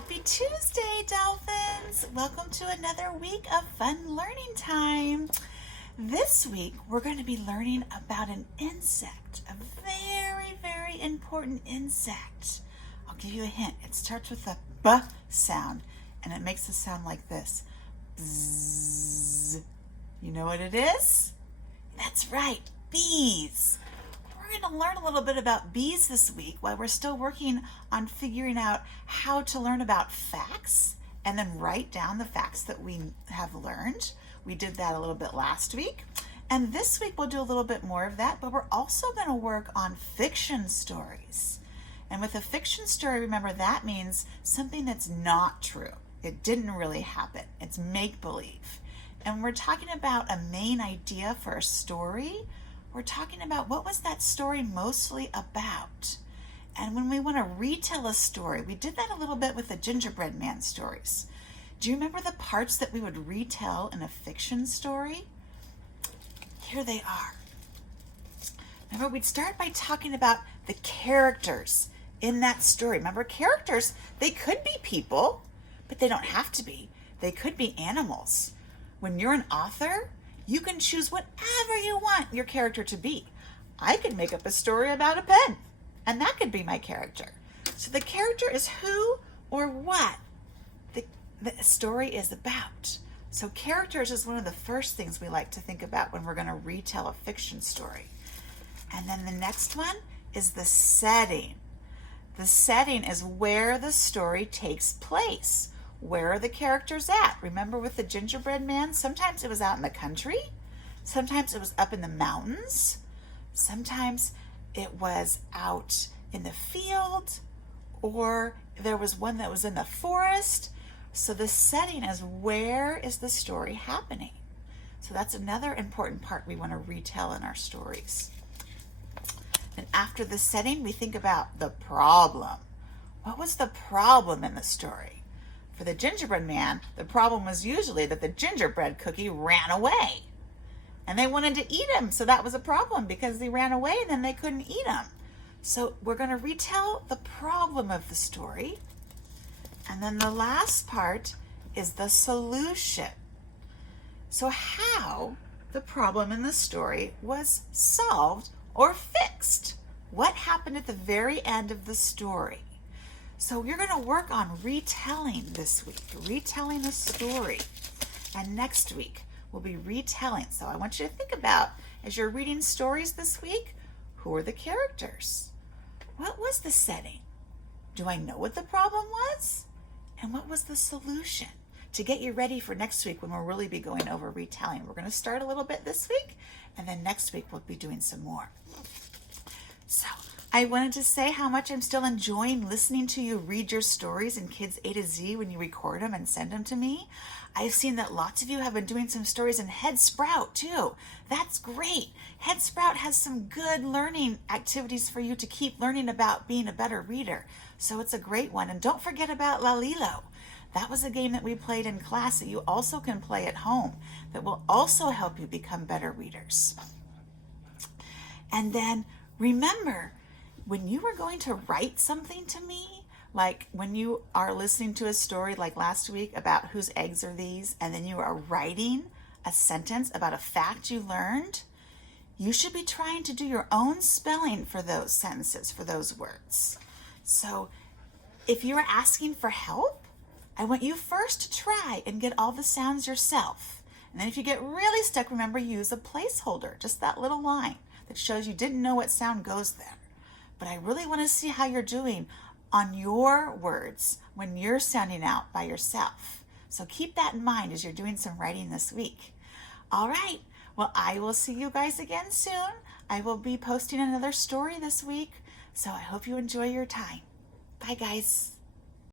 Happy Tuesday, Dolphins! Welcome to another week of fun learning time. This week, we're going to be learning about an insect, a very, very important insect. I'll give you a hint. It starts with a B sound, and it makes a sound like this. Bzzz. You know what it is? That's right, bees. We're going to learn a little bit about bees this week while we're still working on figuring out how to learn about facts and then write down the facts that we have learned. We did that a little bit last week. And this week we'll do a little bit more of that, but we're also going to work on fiction stories. And with a fiction story, remember that means something that's not true. It didn't really happen. It's make-believe. And we're talking about a main idea for a story. We're talking about what was that story mostly about. And when we want to retell a story, we did that a little bit with the Gingerbread Man stories. Do you remember the parts that we would retell in a fiction story? Here they are. Remember, we'd start by talking about the characters in that story. Remember, characters, they could be people, but they don't have to be. They could be animals. When you're an author, you can choose whatever you want your character to be. I could make up a story about a pen, and that could be my character. So the character is who or what the story is about. So characters is one of the first things we like to think about when we're going to retell a fiction story. And then the next one is the setting. The setting is where the story takes place. Where are the characters at? Remember with the Gingerbread Man, sometimes it was out in the country. Sometimes it was up in the mountains. Sometimes it was out in the field, or there was one that was in the forest. So the setting is where is the story happening? So that's another important part we want to retell in our stories. And after the setting, we think about the problem. What was the problem in the story? For the Gingerbread Man, the problem was usually that the gingerbread cookie ran away. And they wanted to eat him, so that was a problem because he ran away and then they couldn't eat him. So we're going to retell the problem of the story. And then the last part is the solution. So how the problem in the story was solved or fixed. What happened at the very end of the story? So we're going to work on retelling this week, retelling a story. And next week we'll be retelling. So I want you to think about, as you're reading stories this week, who are the characters? What was the setting? Do I know what the problem was? And what was the solution? To get you ready for next week when we'll really be going over retelling. We're going to start a little bit this week, and then next week we'll be doing some more. So I wanted to say how much I'm still enjoying listening to you read your stories in Kids A to Z when you record them and send them to me. I've seen that lots of you have been doing some stories in HeadSprout too. That's great. HeadSprout has some good learning activities for you to keep learning about being a better reader. So it's a great one. And don't forget about Lalilo. That was a game that we played in class that you also can play at home that will also help you become better readers. And then remember, when you are going to write something to me, like when you are listening to a story like last week about whose eggs are these, and then you are writing a sentence about a fact you learned, you should be trying to do your own spelling for those sentences, for those words. So if you are asking for help, I want you first to try and get all the sounds yourself. And then if you get really stuck, remember, use a placeholder, just that little line that shows you didn't know what sound goes there. But I really want to see how you're doing on your words when you're sounding out by yourself. So keep that in mind as you're doing some writing this week. All right. Well, I will see you guys again soon. I will be posting another story this week. So I hope you enjoy your time. Bye, guys.